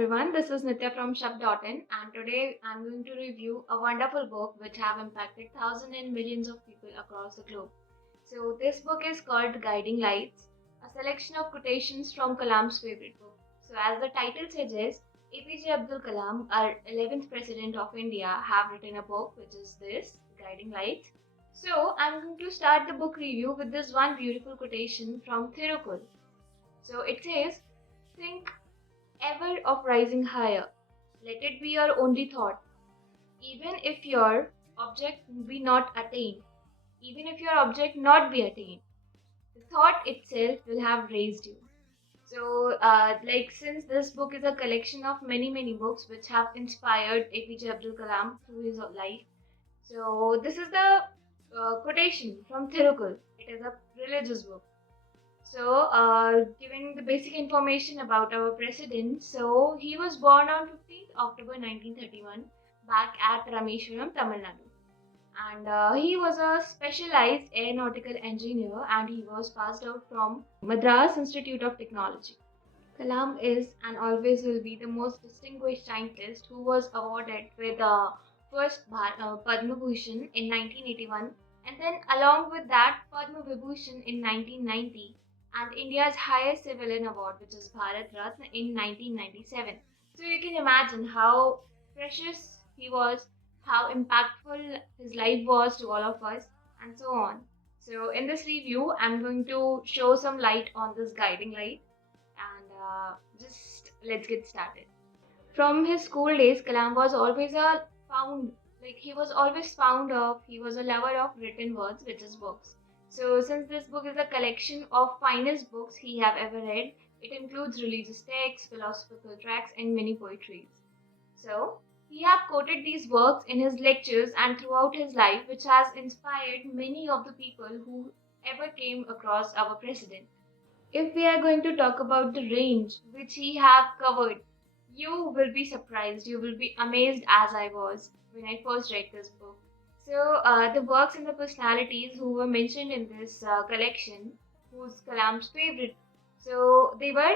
everyone, this is Nitya from Shab.in and today I'm going to review a wonderful book which have impacted thousands and millions of people across the globe. So this book is called Guiding Lights, a selection of quotations from Kalam's favorite book. So as the title suggests, APJ Abdul Kalam, our 11th President of India, have written a book which is this, Guiding Lights. So I'm going to start the book review with this one beautiful quotation from Thirukul. So it says, think ever of rising higher. Let it be your only thought. Even if your object be not attained, even if your object not be attained, the thought itself will have raised you. So, since this book is a collection of many books which have inspired APJ Abdul Kalam through his life. So, this is the quotation from Thirukul. It is a religious book. So, giving the basic information about our president. So, he was born on 15th October 1931 back at Rameshwaram, Tamil Nadu. And he was a specialized aeronautical engineer and he was passed out from Madras Institute of Technology. Kalam is and always will be the most distinguished scientist who was awarded with the first Padma Bhushan in 1981 and then along with that Padma Vibhushan in 1990 and India's highest civilian award, which is Bharat Ratna, in 1997. So you can imagine how precious he was, how impactful his life was to all of us, and so on. So in this review, I'm going to show some light on this guiding light, and just let's get started. From his school days, Kalam was always he was always fond of, he was a lover of written words, which is books. So since this book is a collection of finest books he have ever read, it includes religious texts, philosophical tracts, and many poetries. So he have quoted these works in his lectures and throughout his life, which has inspired many of the people who ever came across our president. If we are going to talk about the range which he have covered, you will be surprised, you will be amazed as I was when I first read this book. So, the works and the personalities who were mentioned in this collection, who's Kalam's favorite, so they were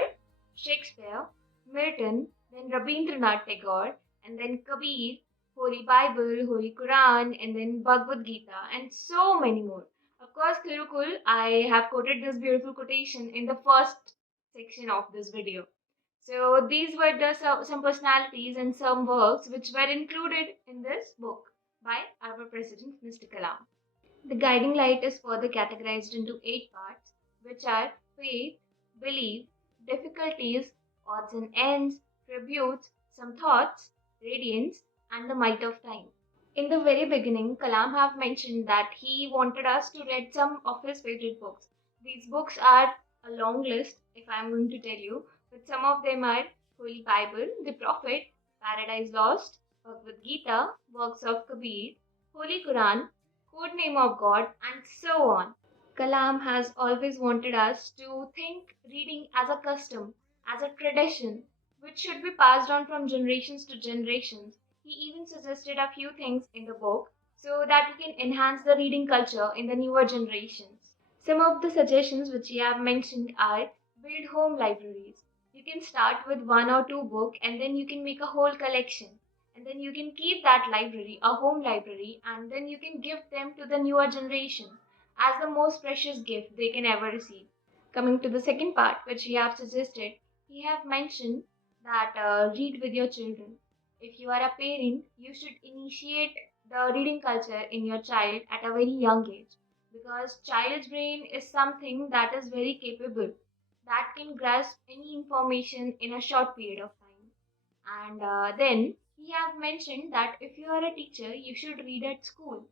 Shakespeare, Milton, then Rabindranath Tagore, and then Kabir, Holy Bible, Holy Quran, and then Bhagavad Gita, and so many more. Of course, Thirukul, I have quoted this beautiful quotation in the first section of this video. So these were some personalities and some works which were included in this book by our President Mr. Kalam. The guiding light is further categorized into 8 parts, which are faith, belief, difficulties, odds and ends, tributes, some thoughts, radiance, and the might of time. In the very beginning, Kalam have mentioned that he wanted us to read some of his favorite books. These books are a long list, if I am going to tell you, but some of them are Holy Bible, The Prophet, Paradise Lost, Bhagavad Gita, works of Kabir, Holy Quran, Code Name of God, and so on. Kalam has always wanted us to think reading as a custom, as a tradition, which should be passed on from generations to generations. He even suggested a few things in the book so that we can enhance the reading culture in the newer generations. Some of the suggestions which he have mentioned are build home libraries. You can start with 1 or 2 books and then you can make a whole collection. And then you can keep that library, a home library, and then you can give them to the newer generation as the most precious gift they can ever receive. Coming to the second part, which he have suggested, he have mentioned that read with your children. If you are a parent, you should initiate the reading culture in your child at a very young age because child's brain is something that is very capable that can grasp any information in a short period of time. And then he have mentioned that if you are a teacher, you should read at school.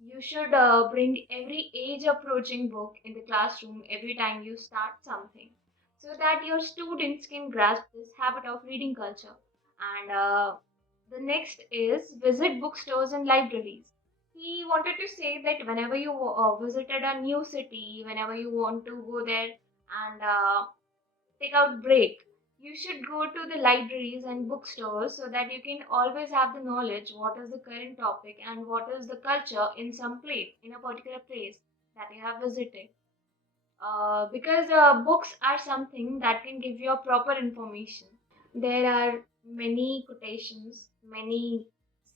You should bring every age approaching book in the classroom every time you start something so that your students can grasp this habit of reading culture. And the next is visit bookstores and libraries. He wanted to say that whenever you visited a new city, whenever you want to go there and take out break, you should go to the libraries and bookstores so that you can always have the knowledge what is the current topic and what is the culture in some place, in a particular place that you have visited. Because books are something that can give you a proper information. There are many quotations, many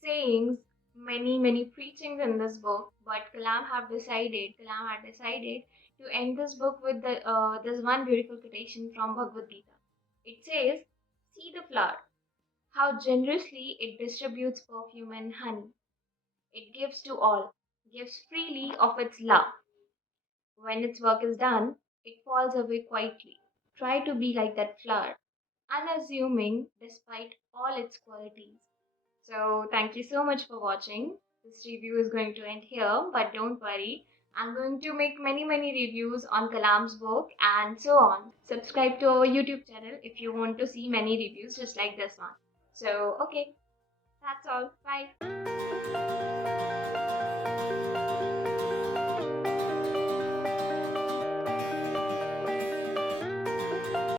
sayings, many preachings in this book. But Kalam had decided to end this book with this one beautiful quotation from Bhagavad Gita. It says, "See the flower, how generously it distributes perfume and honey. It gives to all, gives freely of its love. When its work is done, it falls away quietly. Try to be like that flower, unassuming despite all its qualities." So, thank you so much for watching. This review is going to end here, but don't worry. I'm going to make many reviews on Kalam's book and so on. Subscribe to our YouTube channel if you want to see many reviews just like this one. So, okay, that's all. Bye.